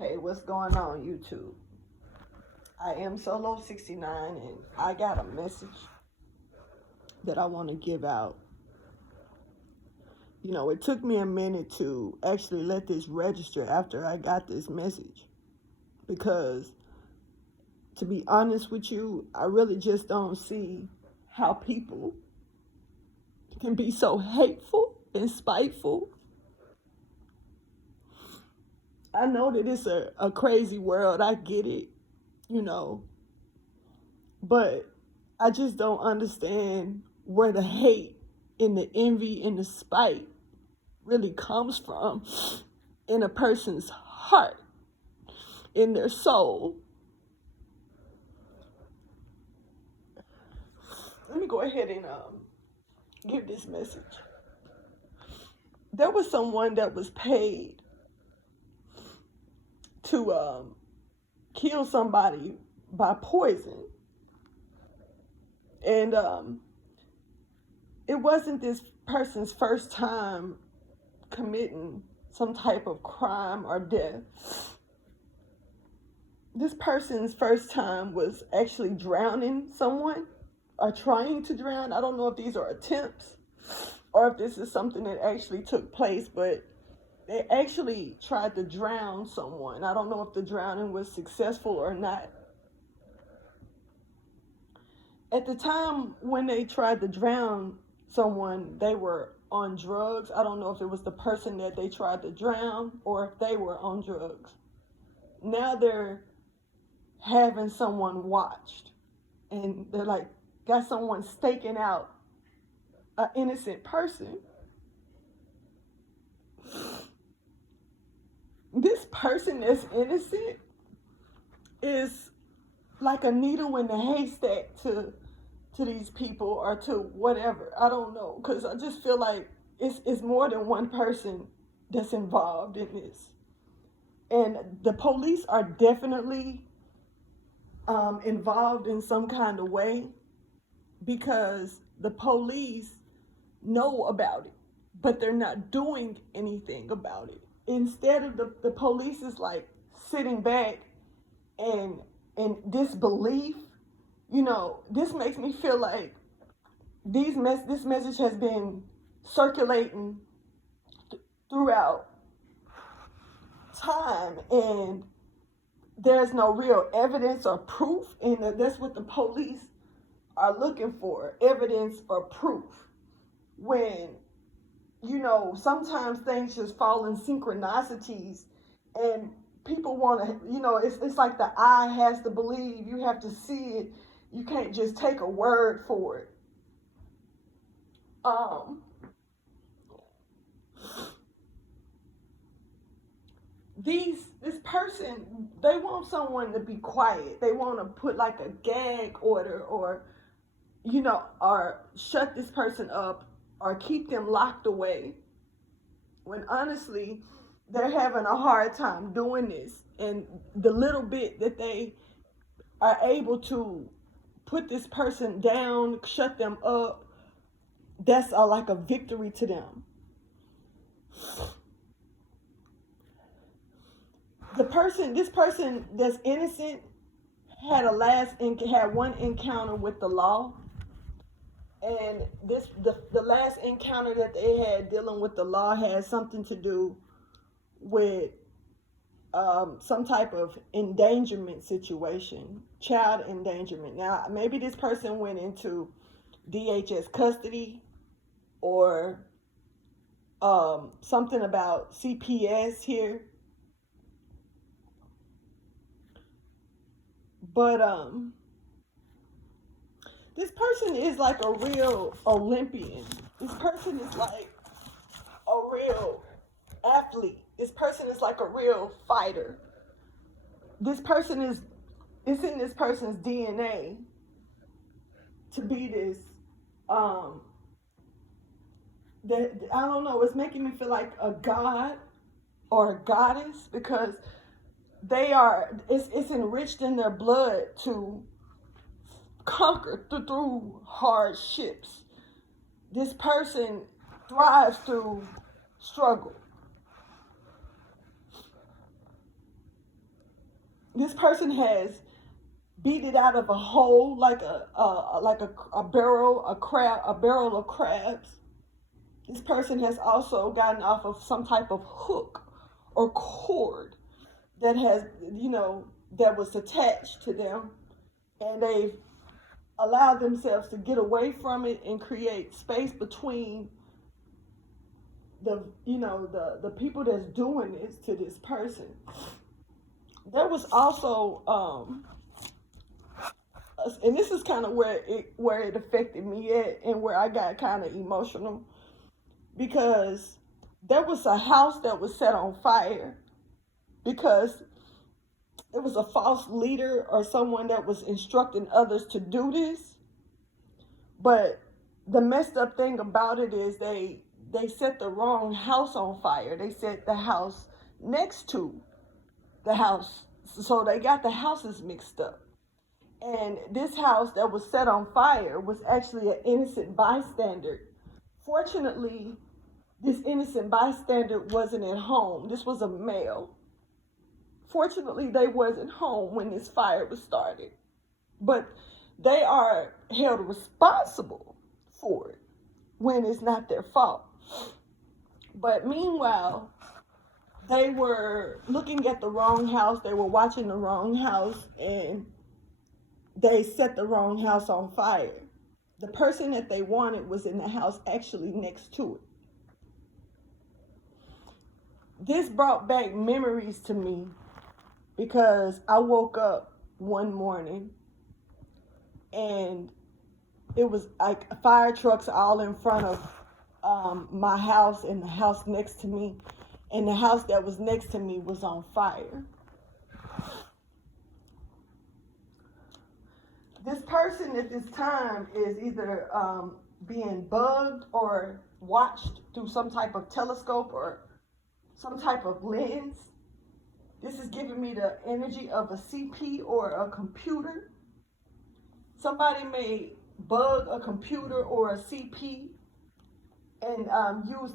Hey, what's going on, YouTube? I am Solo69, and I got a message that I want to give out. You know, it took me a minute to actually let this register after I got this message, because to be honest with you, I really just don't see how people can be so hateful and spiteful. I know that it's a crazy world, I get it, you know, but I just don't understand where the hate and the envy and the spite really comes from in a person's heart, in their soul. Let me go ahead and give this message. There was someone that was paid to kill somebody by poison. And it wasn't this person's first time committing some type of crime or death. This person's first time was actually drowning someone or trying to drown. I don't know if these are attempts or if this is something that actually took place, but they actually tried to drown someone. I don't know if the drowning was successful or not. At the time when they tried to drown someone, they were on drugs. I don't know if it was the person that they tried to drown or if they were on drugs. Now they're having someone watched, and they're like, got someone staking out an innocent person. This person that's innocent is like a needle in the haystack to these people or to whatever. I don't know, because I just feel like it's more than one person that's involved in this. And the police are definitely involved in some kind of way, because the police know about it, but they're not doing anything about it. Instead of the police is like sitting back and in disbelief. You know, this makes me feel like this message has been circulating throughout time, and there's no real evidence or proof, and that's what the police are looking for, evidence or proof. When, you know, sometimes things just fall in synchronicities, and people want to, you know, it's like the eye has to believe. You have to see it. You can't just take a word for it. This person, they want someone to be quiet. They want to put like a gag order, or, you know, or shut this person up or keep them locked away, when honestly they're having a hard time doing this. And the little bit that they are able to put this person down, shut them up, that's like a victory to them. This person that's innocent had one encounter with the law, and the last encounter that they had dealing with the law had something to do with some type of endangerment situation, child endangerment. Now, maybe this person went into DHS custody, or something about CPS here. But this person is like a real Olympian. This person is like a real athlete. This person is like a real fighter. This person it's in this person's DNA to be this that, I don't know, it's making me feel like a god or a goddess, because it's enriched in their blood to conquer through hardships. This person thrives through struggle. This person has beat it out of a hole like a barrel, a barrel of crabs. This person has also gotten off of some type of hook or cord that has, that was attached to them, and they've allowed themselves to get away from it and create space between the people that's doing this to this person. There was also and this is kind of where it affected me at, and where I got kind of emotional, because there was a house that was set on fire because it was a false leader or someone that was instructing others to do this. But the messed up thing about it is they set the wrong house on fire. They set the house next to the house, so they got the houses mixed up. And this house that was set on fire was actually an innocent bystander. Fortunately, this innocent bystander wasn't at home. This was a male. Fortunately, they wasn't home when this fire was started. But they are held responsible for it when it's not their fault. But meanwhile, they were looking at the wrong house. They were watching the wrong house, and they set the wrong house on fire. The person that they wanted was in the house actually next to it. This brought back memories to me, because I woke up one morning and it was like fire trucks all in front of my house and the house next to me, and the house that was next to me was on fire. This person at this time is either being bugged or watched through some type of telescope or some type of lens. This is giving me the energy of a CP or a computer. Somebody may bug a computer or a CP and use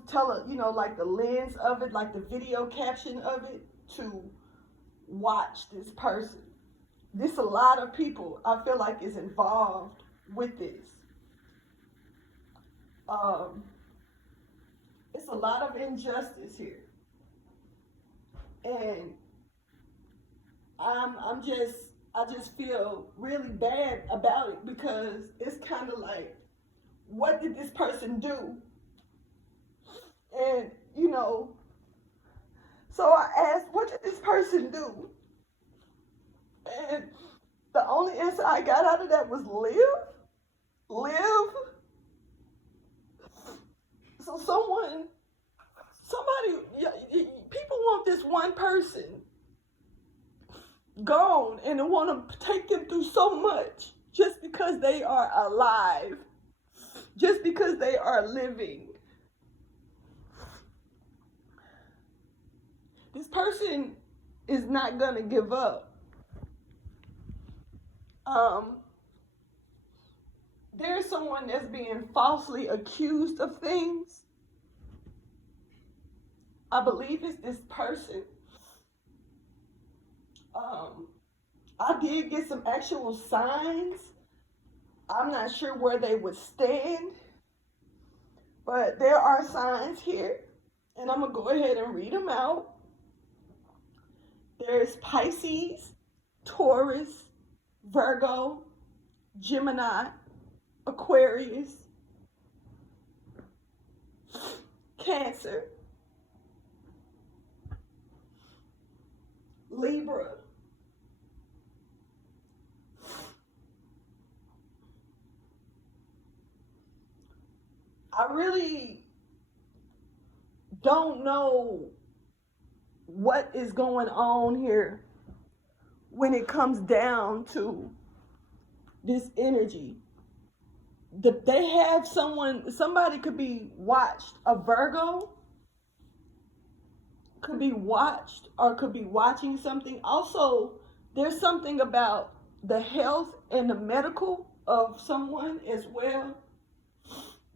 like the lens of it, like the video caption of it, to watch this person. This a lot of people I feel like is involved with this. It's a lot of injustice here, and I just feel really bad about it, because it's kind of like, what did this person do? And so I asked, what did this person do? And the only answer I got out of that was live. So people want this one person gone, and they want to take them through so much just because they are alive, just because they are living. This person is not gonna give up. There's someone that's being falsely accused of things. I believe it's this person. I did get some actual signs. I'm not sure where they would stand, but there are signs here, and I'm gonna go ahead and read them out. There's Pisces, Taurus, Virgo, Gemini, Aquarius, Cancer, Libra, I really don't know what is going on here when it comes down to this energy. They have somebody could be watched. A Virgo could be watched or could be watching something. Also, there's something about the health and the medical of someone as well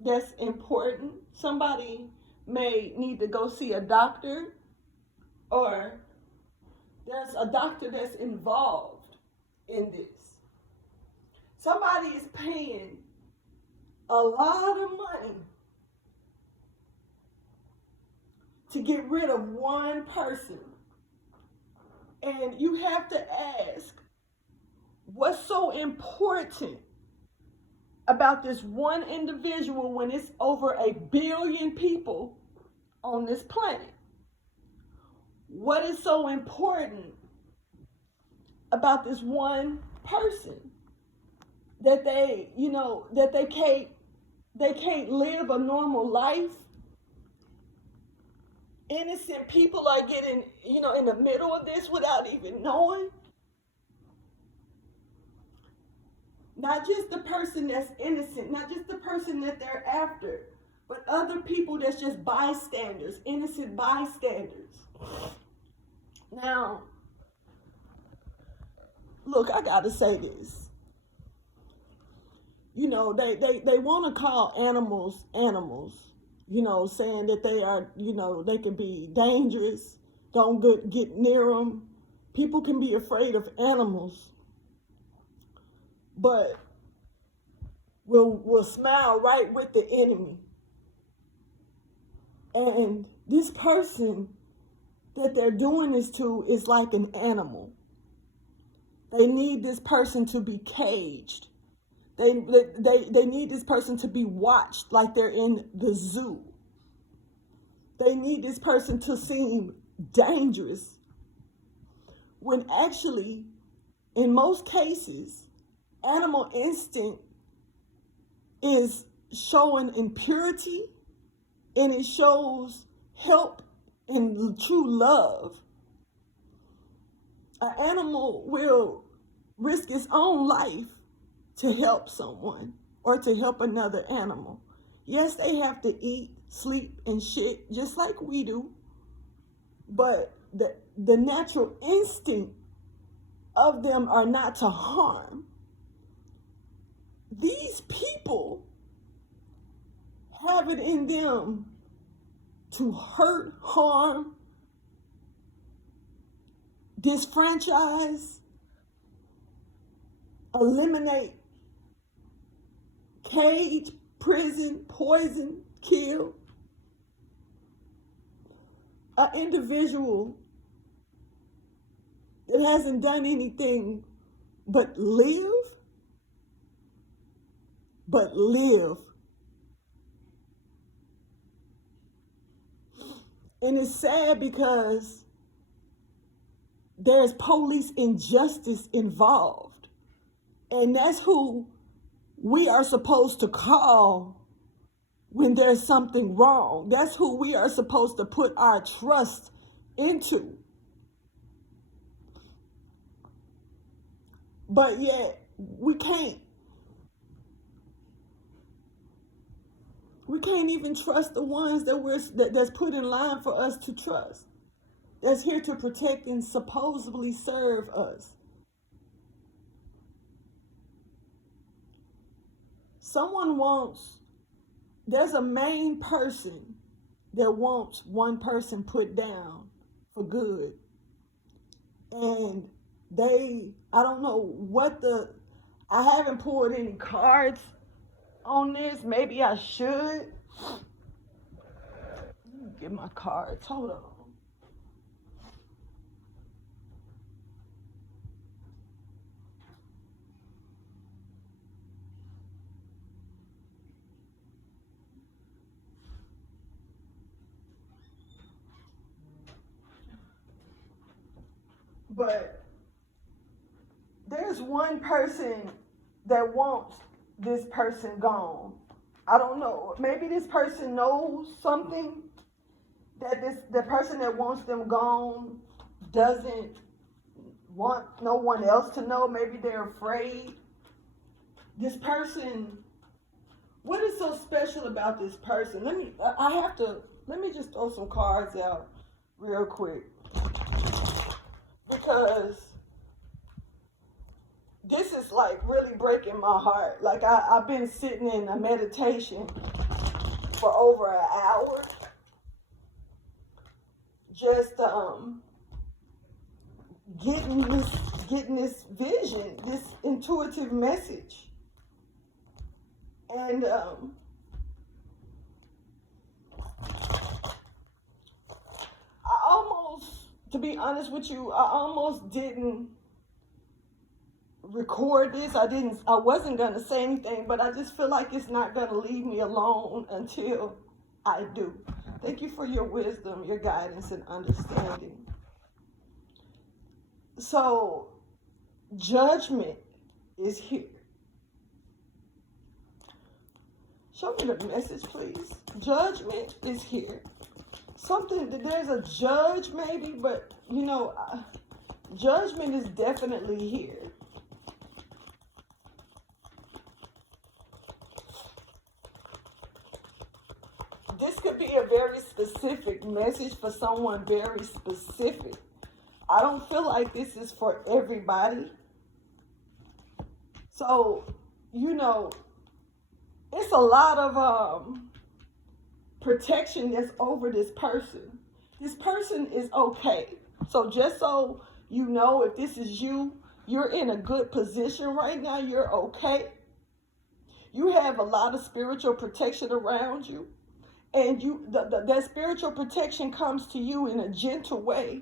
that's important. Somebody may need to go see a doctor, or There's a doctor that's involved in this. Somebody is paying a lot of money to get rid of one person. And you have to ask, what's so important about this one individual when it's over 1 billion people on this planet? What is so important about this one person that they, that they can't live a normal life? Innocent people are getting, in the middle of this without even knowing. Not just the person that's innocent, not just the person that they're after, but other people that's just bystanders, innocent bystanders. Now, look, I gotta say this. They want to call animals, saying that they are, they can be dangerous. Don't get near them. People can be afraid of animals, but we'll smile right with the enemy. And this person that they're doing this to is like an animal. They need this person to be caged. They need this person to be watched like they're in the zoo. They need this person to seem dangerous, when actually, in most cases, animal instinct is showing in purity, and it shows help and true love. An animal will risk its own life to help someone or to help another animal. Yes, they have to eat, sleep, and shit just like we do, but the natural instinct of them are not to harm. These people have it in them to hurt, harm, disfranchise, eliminate, cage, prison, poison, kill an individual that hasn't done anything but live. And it's sad because there's police injustice involved. And that's who we are supposed to call when there's something wrong. That's who we are supposed to put our trust into. But yet, we can't even trust the ones that's put in line for us to trust, that's here to protect and supposedly serve us. There's a main person that wants one person put down for good. And I don't know I haven't pulled any cards on this. Maybe I should. Let me get my cards. Hold on. But there's one person that wants this person gone. I don't know. Maybe this person knows something that the person that wants them gone doesn't want no one else to know. Maybe they're afraid. This person, what is so special about this person? Let me just throw some cards out real quick, because this is like really breaking my heart. Like I've been sitting in a meditation for over an hour, getting this vision, this intuitive message. And to be honest with you, I almost didn't record this. I wasn't going to say anything, but I just feel like it's not going to leave me alone until I do. Thank you for your wisdom, your guidance, and understanding. So, judgment is here. Show me the message, please. Judgment is here. There's a judge maybe, but you know, judgment is definitely here. This could be a very specific message for someone very specific. I don't feel like this is for everybody. So, you know, it's a lot of protection that's over this person. This person is okay. So just so you know, if this is you, you're in a good position right now. You're okay. You have a lot of spiritual protection around you. And that spiritual protection comes to you in a gentle way.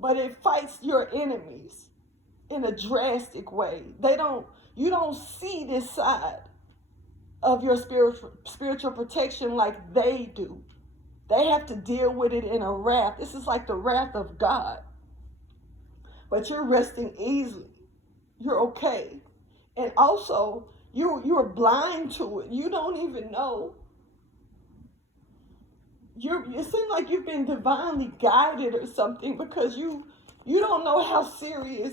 But it fights your enemies in a drastic way. You don't see this side of your spiritual protection like they do. They have to deal with it in a wrath. This is like the wrath of God. But you're resting easily. You're okay. And also, you're blind to it. You don't even know. It seems like you've been divinely guided or something, because you don't know how serious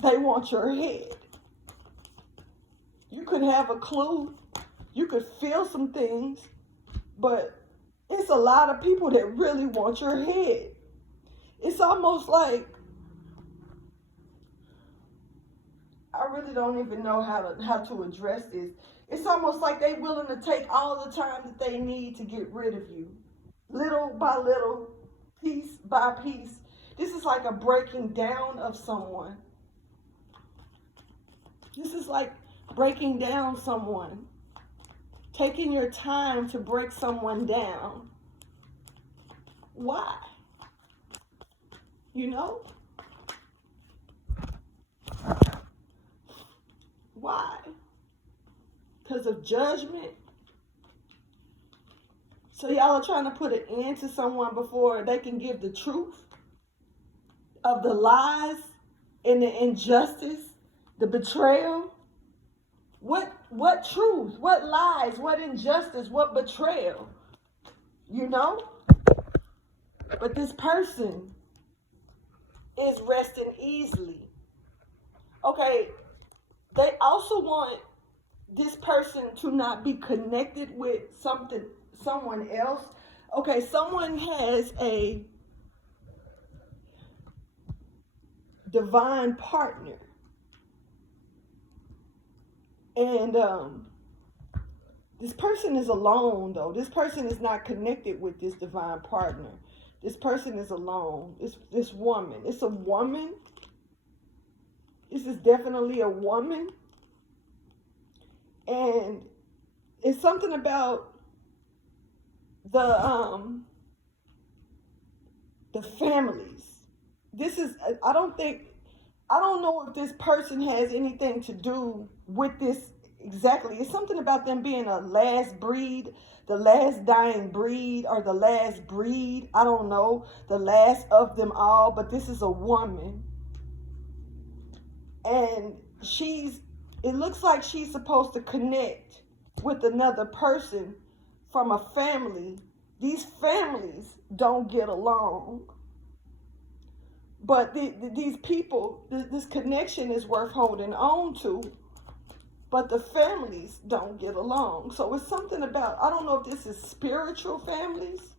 they want your head. You could have a clue. You could feel some things, but it's a lot of people that really want your head. It's almost like, I really don't even know how to address this. It's almost like they're willing to take all the time that they need to get rid of you. Little by little, piece by piece. This is like a breaking down of someone. This is like breaking down someone. Taking your time to break someone down. Why? You know? Why? Because of judgment? So y'all are trying to put an end to someone before they can give the truth of the lies and the injustice, the betrayal? What truth? What lies? What injustice? What betrayal? You know? But this person is resting easily. Okay, they also want this person to not be connected with someone else. Okay, someone has a divine partner. And this person is alone, though. This person is not connected with this divine partner. This person is alone. This woman. It's a woman. This is definitely a woman. And it's something about the families. I don't know if this person has anything to do with this exactly. It's something about them being a last breed, the last dying breed, or the last breed. I don't know, the last of them all, but this is a woman. And it looks like she's supposed to connect with another person from a family. These families don't get along. But these people, this connection is worth holding on to, but the families don't get along. So it's something about, I don't know if this is spiritual families,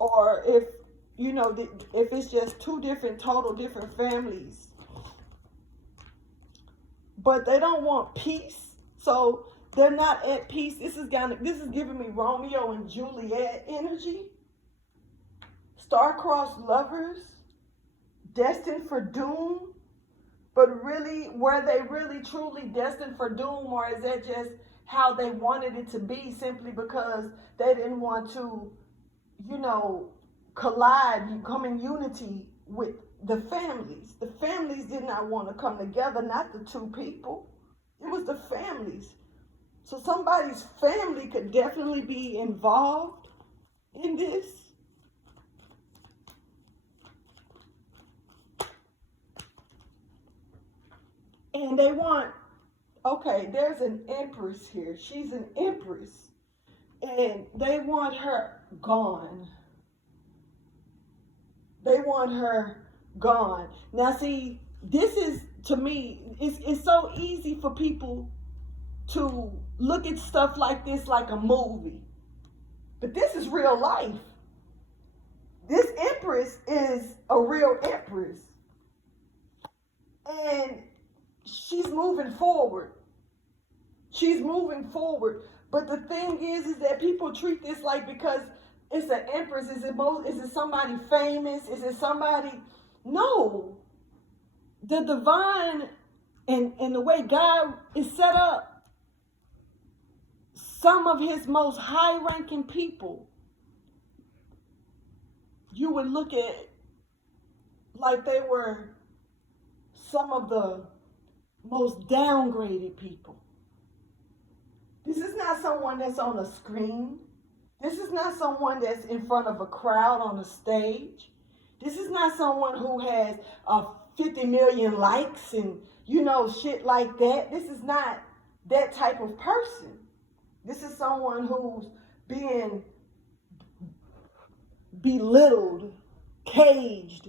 or if, if it's just two total different families. But they don't want peace, so they're not at peace. This is giving me Romeo and Juliet energy, star-crossed lovers, destined for doom, but really, were they really truly destined for doom, or is that just how they wanted it to be simply because they didn't want to, you know, collide, you come in unity with the families. The families did not want to come together, not the two people. It was the families. So somebody's family could definitely be involved in this. And they want, okay, there's an empress here. She's an empress. And they want her gone. They want her gone. Now, see, this is, to me, it's so easy for people to look at stuff like this like a movie. But this is real life. This empress is a real empress. And she's moving forward. She's moving forward. But the thing is that people treat this like, because it's an empress, is it somebody famous? Is it somebody? No. The divine and the way God is set up, some of his most high-ranking people, you would look at like they were some of the most downgraded people. This is not someone that's on a screen. This is not someone that's in front of a crowd on a stage. This is not someone who has 50 million likes and, you know, shit like that. This is not that type of person. This is someone who's being belittled, caged,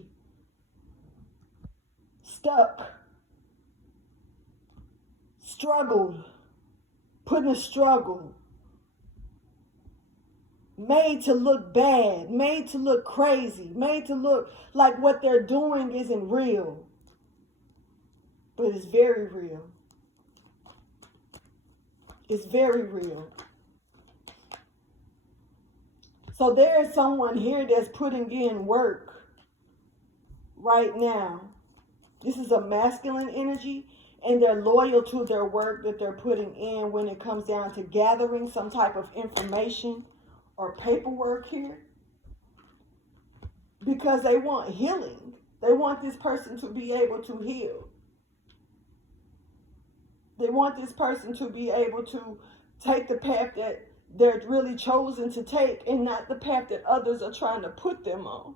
stuck, struggled, put in a struggle, made to look bad, made to look crazy, made to look like what they're doing isn't real. But it's very real. It's very real. So there is someone here that's putting in work right now. This is a masculine energy, and they're loyal to their work that they're putting in when it comes down to gathering some type of information or paperwork here, because they want healing. They want this person to be able to heal. They want this person to be able to take the path that they're really chosen to take and not the path that others are trying to put them on.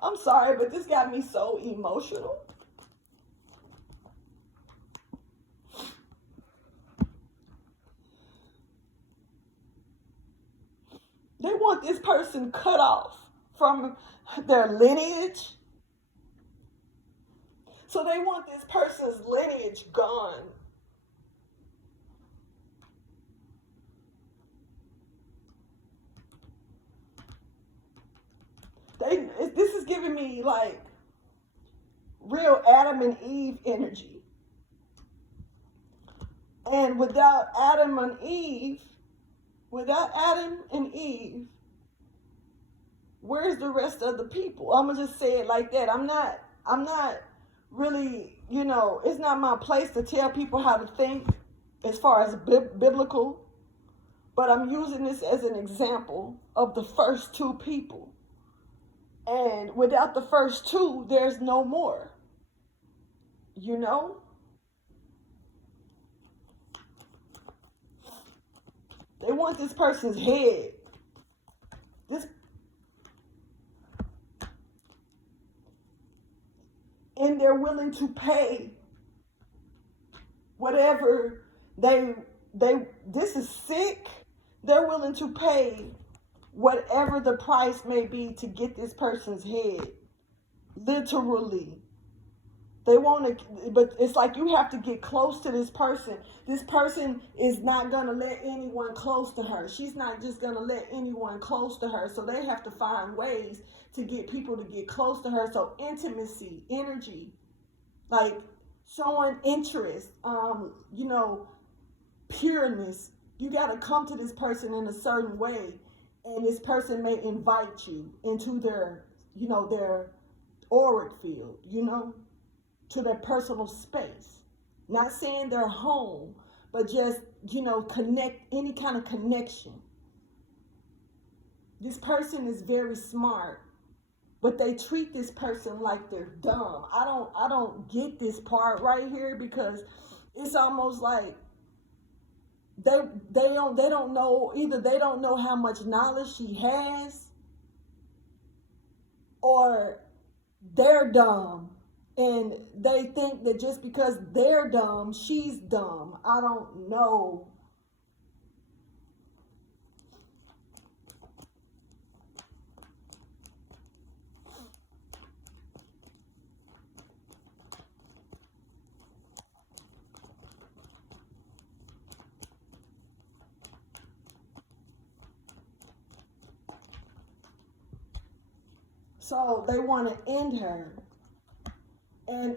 I'm sorry, but this got me so emotional. They want this person cut off from their lineage. So they want this person's lineage gone. This is giving me like real Adam and Eve energy. And without Adam and Eve, where's the rest of the people? I'm gonna just say it like that. I'm not really, you know, it's not my place to tell people how to think as far as biblical, but I'm using this as an example of the first two people. And without the first two, there's no more. You know? They want this person's head. And they're willing to pay whatever this is sick. They're willing to pay whatever the price may be to get this person's head. Literally. They want to, but it's like you have to get close to this person. This person is not going to let anyone close to her. She's not just going to let anyone close to her. So they have to find ways to get people to get close to her. So intimacy, energy, like showing interest, you know, pureness. You got to come to this person in a certain way. And this person may invite you into their their auric field, to their personal space. Not saying their home, but just, connect, any kind of connection. This person is very smart, but they treat this person like they're dumb. I don't get this part right here, because it's almost like they don't know, either they don't know how much knowledge she has, or they're dumb and they think that just because they're dumb, she's dumb. I don't know. So they want to end her. And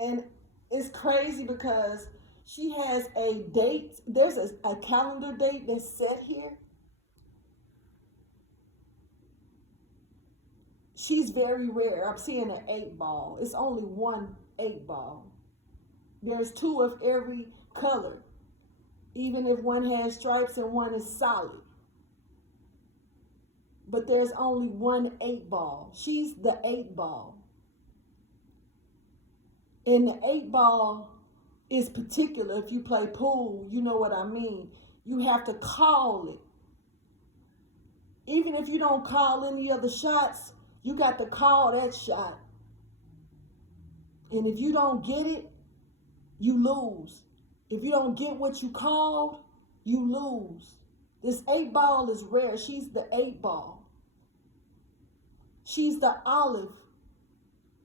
and it's crazy because she has a date. There's a calendar date that's set here. She's very rare. I'm seeing an 8-ball. It's only one 8-ball. There's 2 of every color, even if one has stripes and one is solid. But there's only one 8-ball. She's the 8-ball. And the 8-ball is particular. If you play pool, you know what I mean. You have to call it. Even if you don't call any other shots, you got to call that shot. And if you don't get it, you lose. If you don't get what you called, you lose. This 8-ball is rare. She's the 8-ball. She's the olive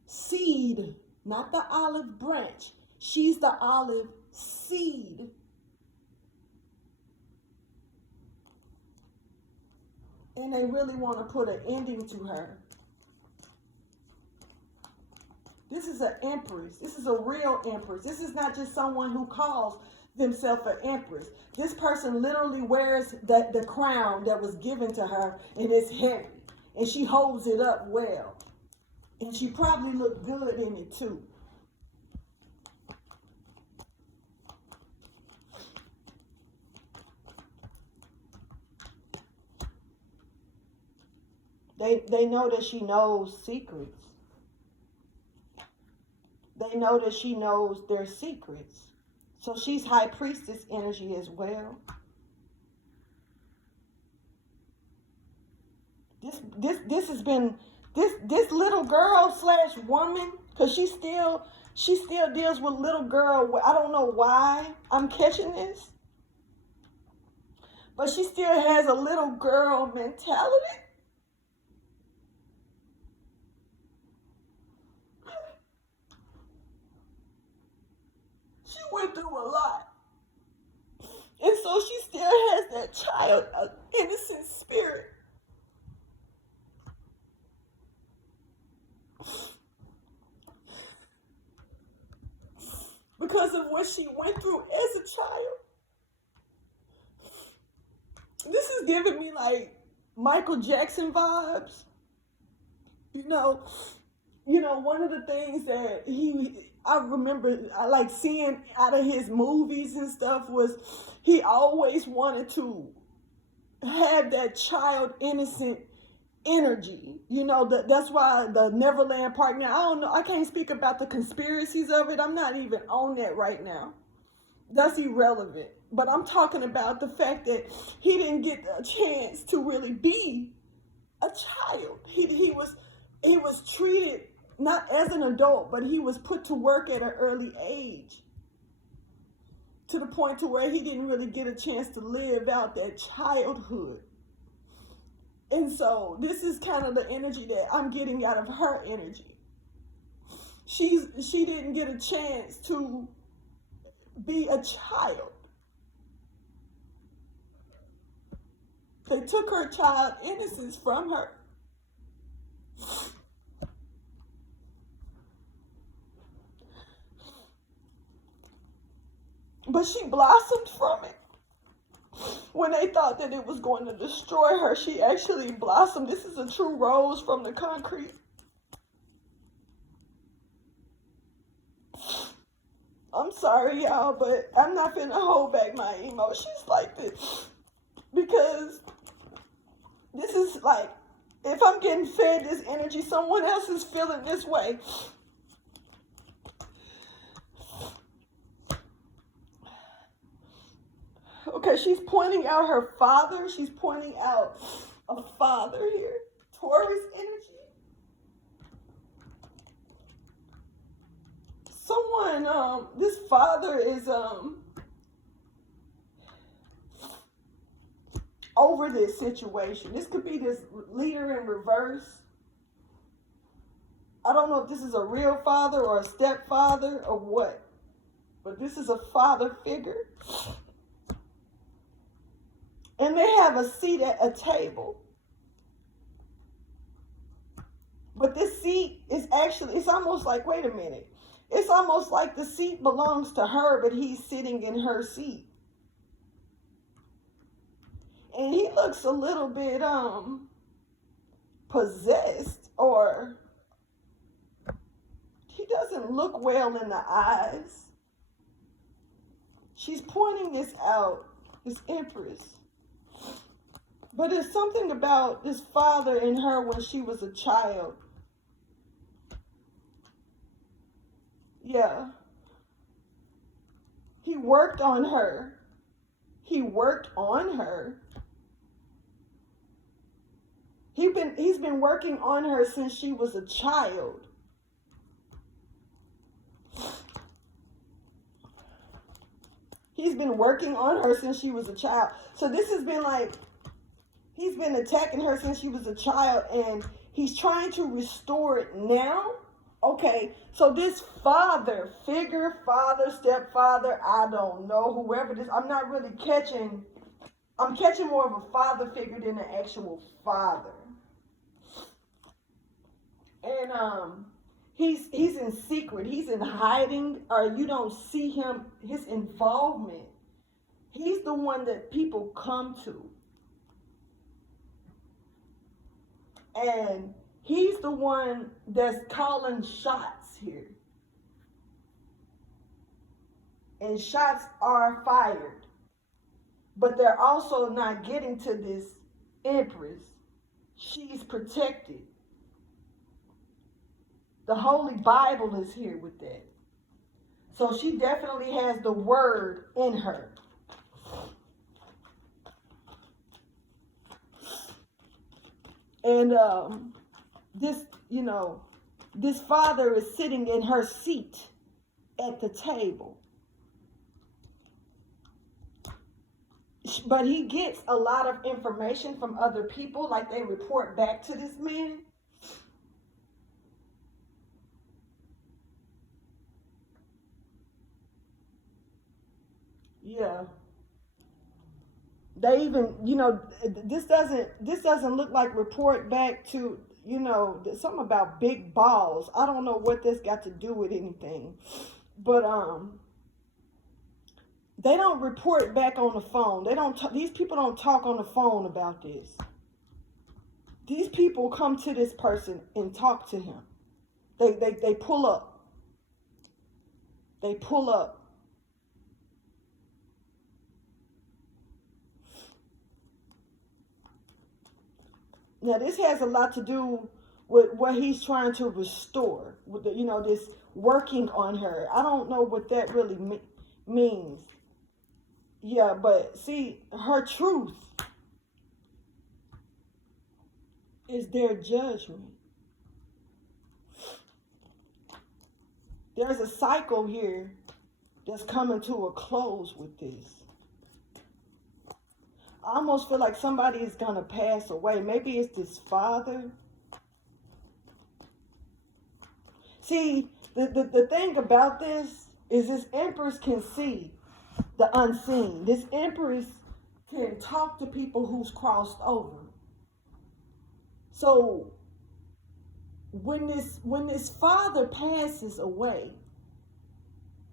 seed, not the olive branch. She's the olive seed. And they really want to put an ending to her. This is an empress. This is a real empress. This is not just someone who calls themselves an empress. This person literally wears the crown that was given to her, and it's heavy. And she holds it up well. And she probably looked good in it too. They know that she knows secrets. They know that she knows their secrets. So she's high priestess energy as well. This has been this little girl / woman, because she still deals with little girl. I don't know why I'm catching this, but she still has a little girl mentality. She went through a lot, and so she still has that child, innocent spirit. Because of what she went through as a child. This is giving me like Michael Jackson vibes. One of the things that I remember, I like seeing out of his movies and stuff, was he always wanted to have that child innocent energy. That's why the Neverland Park. Now, I don't know, I can't speak about the conspiracies of it. I'm not even on that right now. That's irrelevant. But I'm talking about the fact that he didn't get a chance to really be a child. He was treated not as an adult, but he was put to work at an early age, to the point to where he didn't really get a chance to live out that childhood. And so this is kind of the energy that I'm getting out of her energy. She didn't get a chance to be a child. They took her child innocence from her. But she blossomed from it. When they thought that it was going to destroy her, she actually blossomed. This is a true rose from the concrete. I'm sorry, y'all, but I'm not finna hold back my emotions like this. Because this is like, if I'm getting fed this energy, someone else is feeling this way. Okay, she's pointing out her father. She's pointing out a father here. Taurus energy. Someone, this father is over this situation. This could be this leader in reverse. I don't know if this is a real father or a stepfather or what, but this is a father figure. And they have a seat at a table. But this seat is actually, it's almost like, wait a minute. It's almost like the seat belongs to her, but he's sitting in her seat. And he looks a little bit possessed, or he doesn't look well in the eyes. She's pointing this out, this Empress. But there's something about this father in her when she was a child. Yeah. He worked on her. He worked on her. He's been working on her since she was a child. He's been working on her since she was a child. So this has been like, he's been attacking her since she was a child, and he's trying to restore it now. Okay, so this father figure, father, stepfather, I don't know, whoever this, I'm not really catching, I'm catching more of a father figure than an actual father. And he's in secret, he's in hiding, or you don't see him, his involvement. He's the one that people come to. And he's the one that's calling shots here. And shots are fired. But they're also not getting to this Empress. She's protected. The Holy Bible is here with that. So she definitely has the word in her. And this, this father is sitting in her seat at the table. But he gets a lot of information from other people, like they report back to this man. Yeah. They even, this doesn't look like report back to, something about big balls. I don't know what this got to do with anything. But they don't report back on the phone. These people don't talk on the phone about this. These people come to this person and talk to him. They pull up. They pull up. Now, this has a lot to do with what he's trying to restore, with this working on her. I don't know what that really means. Yeah, but see, her truth is their judgment. There's a cycle here that's coming to a close with this. I almost feel like somebody is going to pass away. Maybe it's this father. See, the thing about this is this Empress can see the unseen. This Empress can talk to people who's crossed over. So when this father passes away,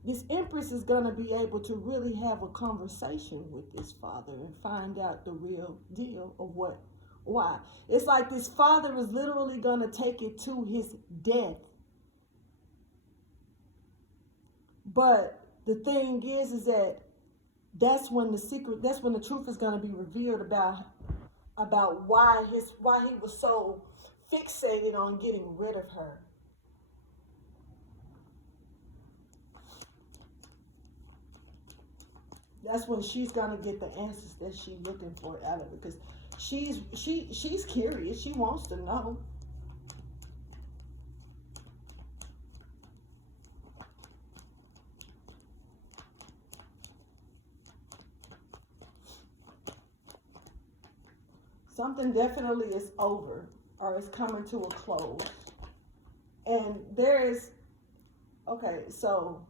this Empress is going to be able to really have a conversation with this father and find out the real deal of why. It's like this father is literally going to take it to his death. But the thing is that that's when the truth is going to be revealed about why he was so fixated on getting rid of her. That's when she's gonna get the answers that she's looking for out of it, because she's curious. She wants to know. Something definitely is over or is coming to a close. And there is, okay, so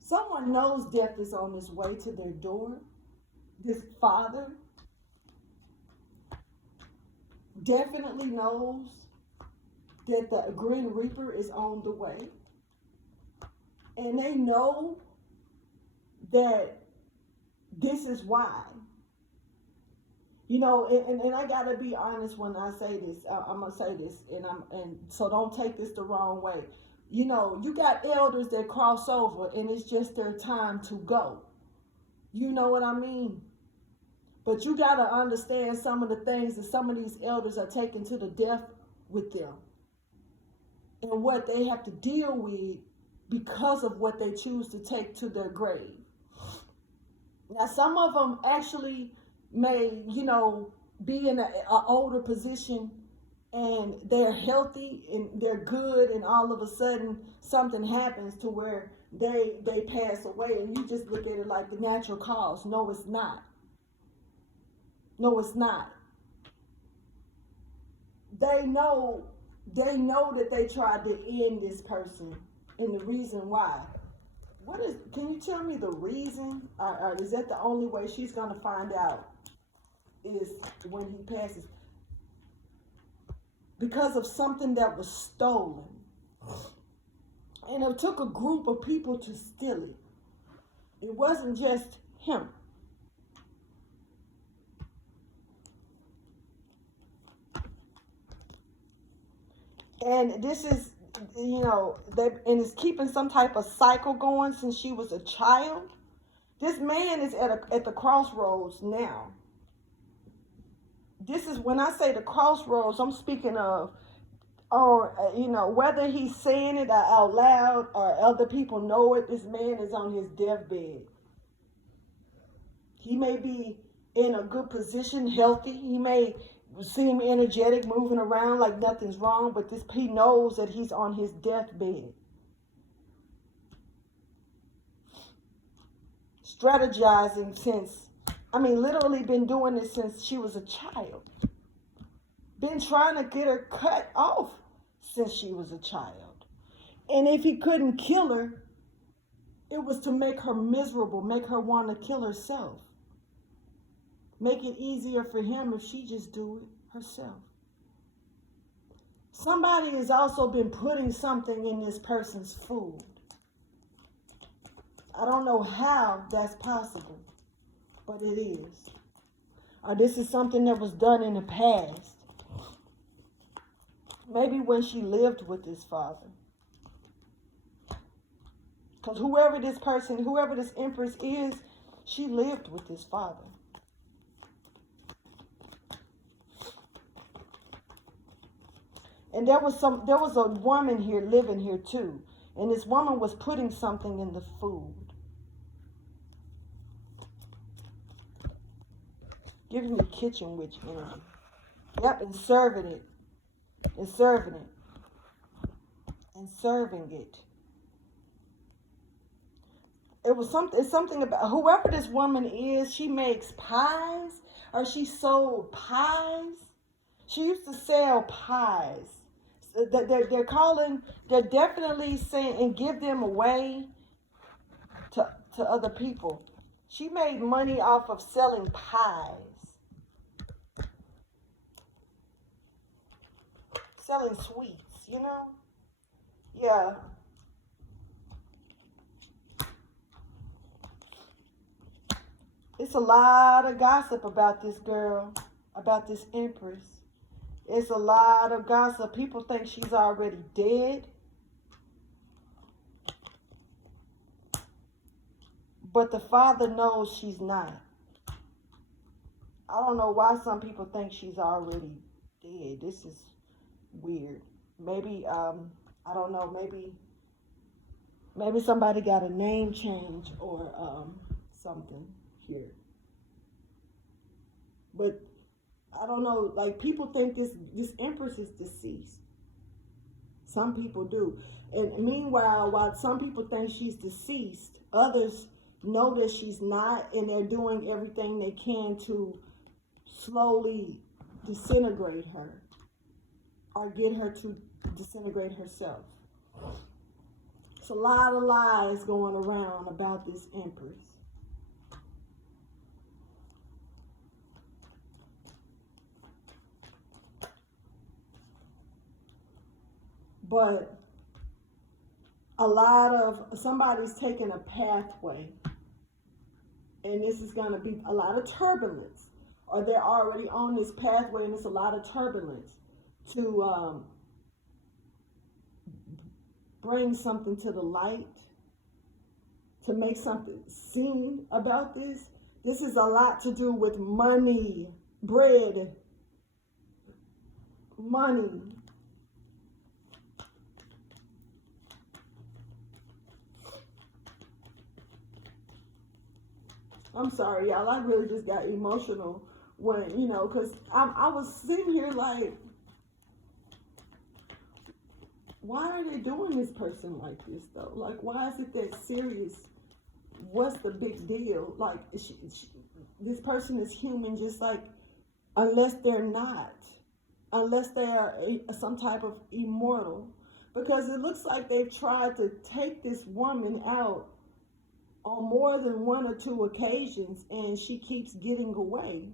someone knows death is on its way to their door. This father definitely knows that the Grim Reaper is on the way. And they know that this is why. You know, and I gotta be honest when I say this. I'm gonna say this, and so don't take this the wrong way. You know, you got elders that cross over, and it's just their time to go. You know what I mean? But you gotta understand some of the things that some of these elders are taking to the death with them, and what they have to deal with because of what they choose to take to their grave. Now, some of them actually may, you know, be in an older position and they're healthy and they're good, and all of a sudden something happens to where they pass away, and you just look at it like the natural cause. No, it's not. No, it's not. They know that they tried to end this person, and the reason why. Can you tell me the reason? Or is that the only way she's going to find out, is when he passes? Because of something that was stolen. And it took a group of people to steal it. It wasn't just him. And this is, you know, and it's keeping some type of cycle going since she was a child. This man is at the crossroads now. This is, when I say the crossroads, I'm speaking of, or you know, whether he's saying it out loud or other people know it, this man is on his deathbed. He may be in a good position, healthy. He may seem energetic, moving around like nothing's wrong, but he knows that he's on his deathbed. Strategizing since, literally been doing this since she was a child. Been trying to get her cut off since she was a child. And if he couldn't kill her, it was to make her miserable, make her want to kill herself. Make it easier for him if she just do it herself. Somebody has also been putting something in this person's food. I don't know how that's possible, but it is. Or this is something that was done in the past. Maybe when she lived with this father. Because whoever this Empress is, she lived with this father. And there was a woman here living here too. And this woman was putting something in the food. Giving me kitchen witch energy. Yep, and serving it. And serving it. And serving it. It's something about whoever this woman is, she makes pies, or she sold pies. She used to sell pies. They're definitely saying, and give them away to other people. She made money off of selling pies. Selling sweets, you know? Yeah. It's a lot of gossip about this girl, about this Empress. It's a lot of gossip. People think she's already dead. But the Father knows she's not. I don't know why some people think she's already dead. This is weird. Maybe, I don't know, maybe somebody got a name change or something here. But I don't know, like people think this Empress is deceased. Some people do. And meanwhile, while some people think she's deceased, others know that she's not, and they're doing everything they can to slowly disintegrate her or get her to disintegrate herself. It's a lot of lies going around about this Empress. But a lot of, somebody's taking a pathway, and this is going to be a lot of turbulence, or they're already on this pathway and it's a lot of turbulence to bring something to the light, to make something seen about this. This is a lot to do with money, bread, money. I'm sorry, y'all. I really just got emotional when, you know, because I was sitting here like, why are they doing this person like this, though? Like, why is it that serious? What's the big deal? Like, this person is human just like, unless they're not. Unless they are some type of immortal. Because it looks like they've tried to take this woman out on more than one or two occasions, and she keeps getting away.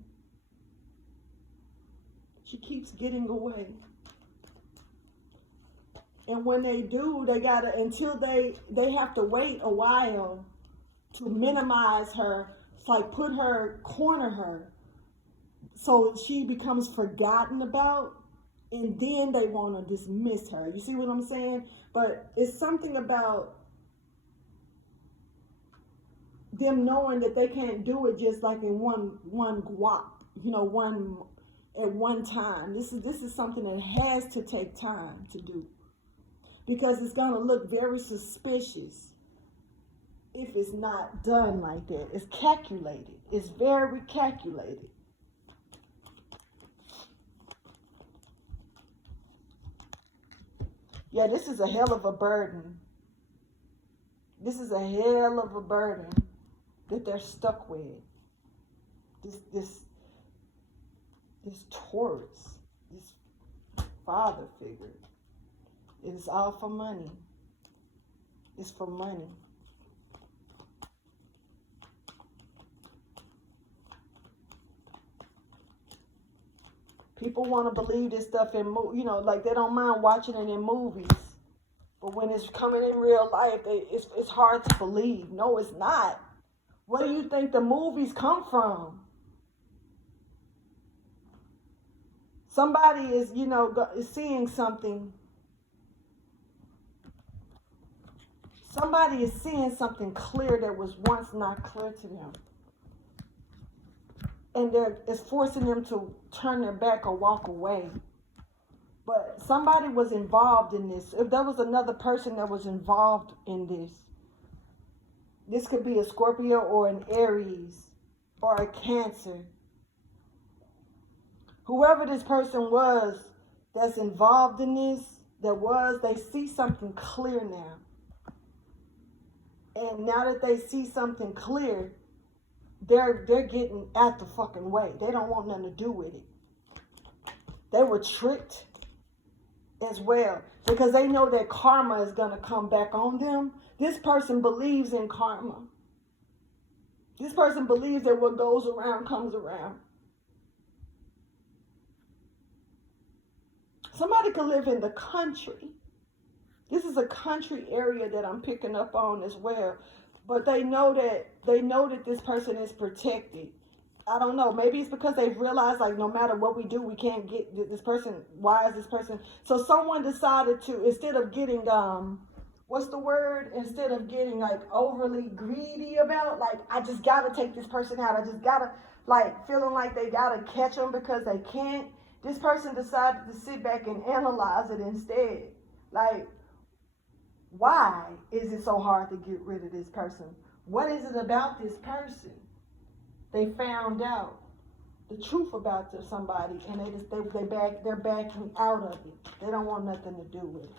She keeps getting away. And when they do, they gotta, until they have to wait a while to minimize her. It's like put her, corner her, so she becomes forgotten about, and then they want to dismiss her. You see what I'm saying? But it's something about them knowing that they can't do it just like in one guap, you know, one at one time. This is something that has to take time to do, because it's gonna look very suspicious if it's not done like that. It's calculated. It's very calculated. Yeah, this is a hell of a burden. This is a hell of a burden that they're stuck with. This Taurus, this father figure. It's all for money. It's for money. People want to believe this stuff in, you know, like they don't mind watching it in movies. But when it's coming in real life, it's hard to believe. No, it's not. Where do you think the movies come from? Somebody is, you know, is seeing something. Somebody is seeing something clear that was once not clear to them. And it's forcing them to turn their back or walk away. But somebody was involved in this. If there was another person that was involved in this could be a Scorpio or an Aries or a Cancer. Whoever this person was that's involved in this, they see something clear now. And now that they see something clear, they're getting out the fucking way. They don't want nothing to do with it. They were tricked as well, because they know that karma is going to come back on them. This person believes in karma. This person believes that what goes around comes around. Somebody could live in the country. This is a country area that I'm picking up on as well. But they know that this person is protected. I don't know. Maybe it's because they've realized, like, no matter what we do, we can't get this person. Why is this person? So someone decided to, instead of getting, what's the word? Instead of getting, like, overly greedy about, like, I just got to take this person out. I just got to, like, feeling like they got to catch them because they can't. This person decided to sit back and analyze it instead. Like, why is it so hard to get rid of this person? What is it about this person? They found out the truth about somebody, and they're backing out of it. They don't want nothing to do with it.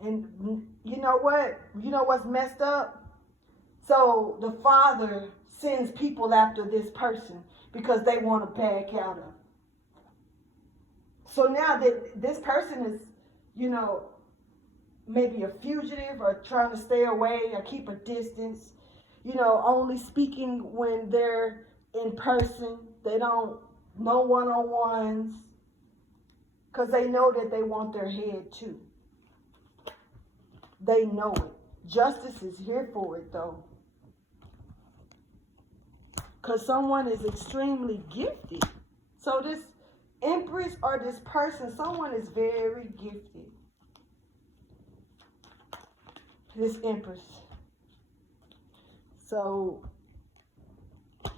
And you know what? You know what's messed up? So the father sends people after this person because they want to back out of. So now that this person is, you know, maybe a fugitive or trying to stay away or keep a distance, you know, only speaking when they're in person. They don't know one-on-ones because they know that they want their head too. They know it. Justice is here for it though. Because someone is extremely gifted. So this Empress or this person, someone is very gifted. This Empress. So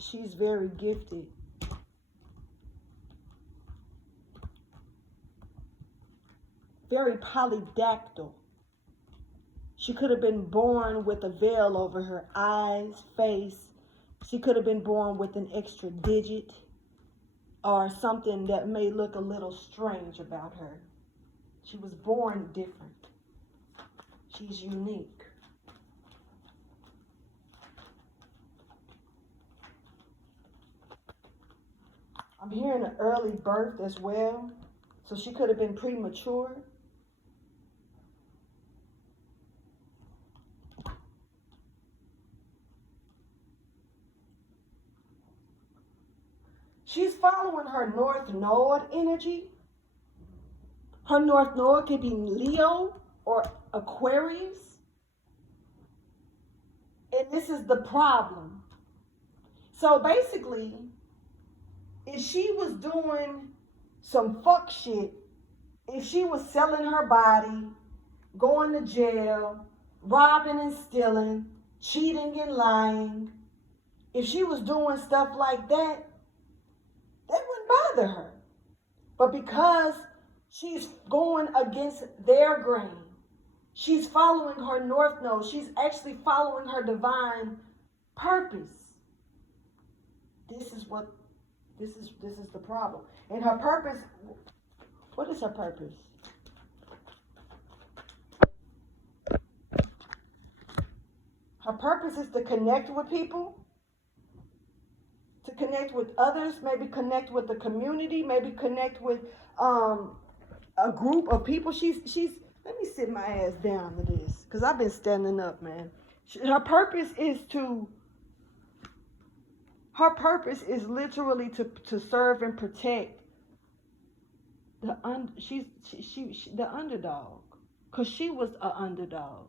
she's very gifted. Very polydactyl. She could have been born with a veil over her eyes, face. She could have been born with an extra digit or something that may look a little strange about her. She was born different. She's unique. I'm hearing an early birth as well. So she could have been premature. She's following her North Node energy. Her North Node could be Leo or Aquarius. And this is the problem. So basically, if she was doing some fuck shit, if she was selling her body, going to jail, robbing and stealing, cheating and lying, if she was doing stuff like that, that wouldn't bother her. But because she's going against their grain, she's following her North Node, she's actually following her divine purpose. This is the problem. And her purpose, what is her purpose? Her purpose is to connect with people, to connect with others, maybe connect with the community, maybe connect with a group of people. She's. Let me sit my ass down to this, because I've been standing up, man. Her purpose is literally to serve and protect the the underdog, because she was an underdog.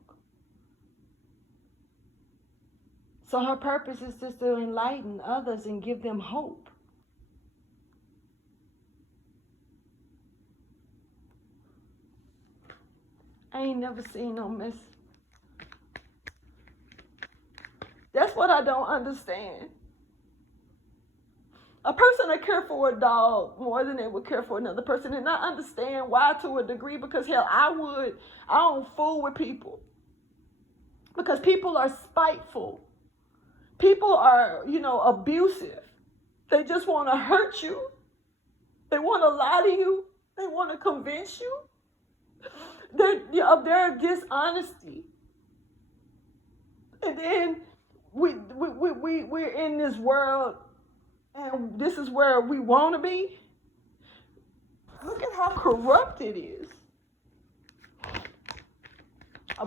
So her purpose is just to enlighten others and give them hope. I ain't never seen no mess. That's what I don't understand. A person that care for a dog more than they would care for another person, and I understand why to a degree, because hell, I don't fool with people. Because people are spiteful. People are, abusive. They just want to hurt you. They want to lie to you. They want to convince you. They're dishonesty. And then we're in this world, and this is where we want to be. Look at how corrupt it is.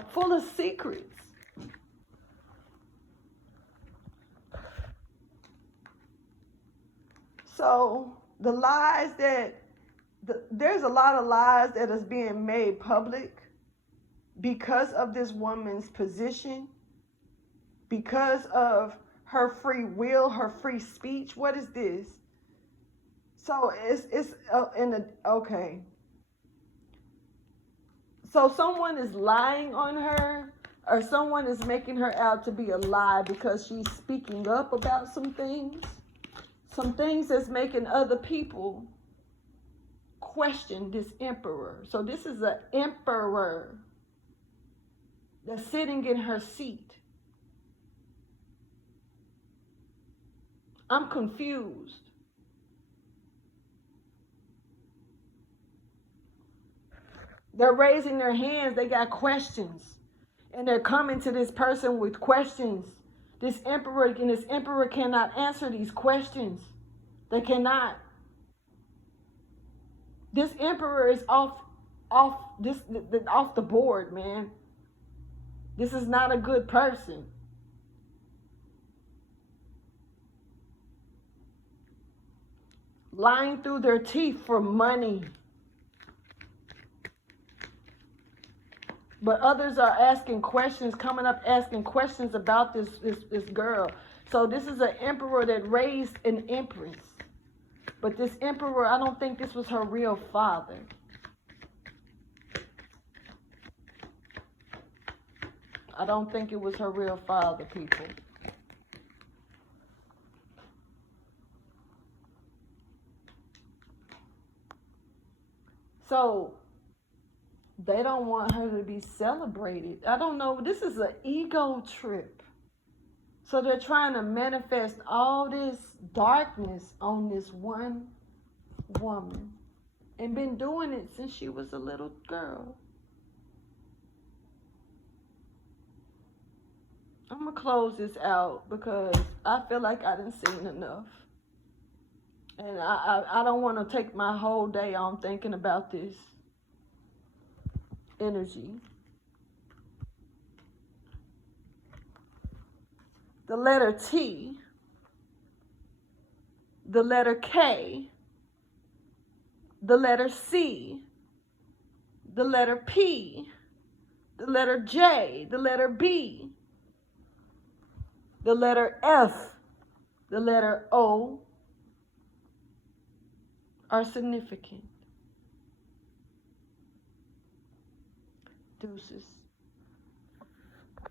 Full of secrets. So the lies that, there's a lot of lies that is being made public because of this woman's position, because of her free will, her free speech. What is this? So it's in the, okay. So someone is lying on her, or someone is making her out to be a lie because she's speaking up about some things that's making other people question this emperor. So this is an emperor that's sitting in her seat. I'm confused. They're raising their hands. They got questions. And they're coming to this person with questions. This emperor cannot answer these questions. They cannot. This emperor is off the board, man. This is not a good person. Lying through their teeth for money. But others are asking questions, coming up asking questions about this girl. So this is an emperor that raised an empress. But this emperor, I don't think this was her real father. I don't think it was her real father, people. So they don't want her to be celebrated. I don't know. This is an ego trip. So they're trying to manifest all this darkness on this one woman. And been doing it since she was a little girl. I'm going to close this out because I feel like I done seen enough. And I don't want to take my whole day on thinking about this energy. The letter T, the letter K, the letter C, the letter P, the letter J, the letter B, the letter F, the letter O are significant. Deuces.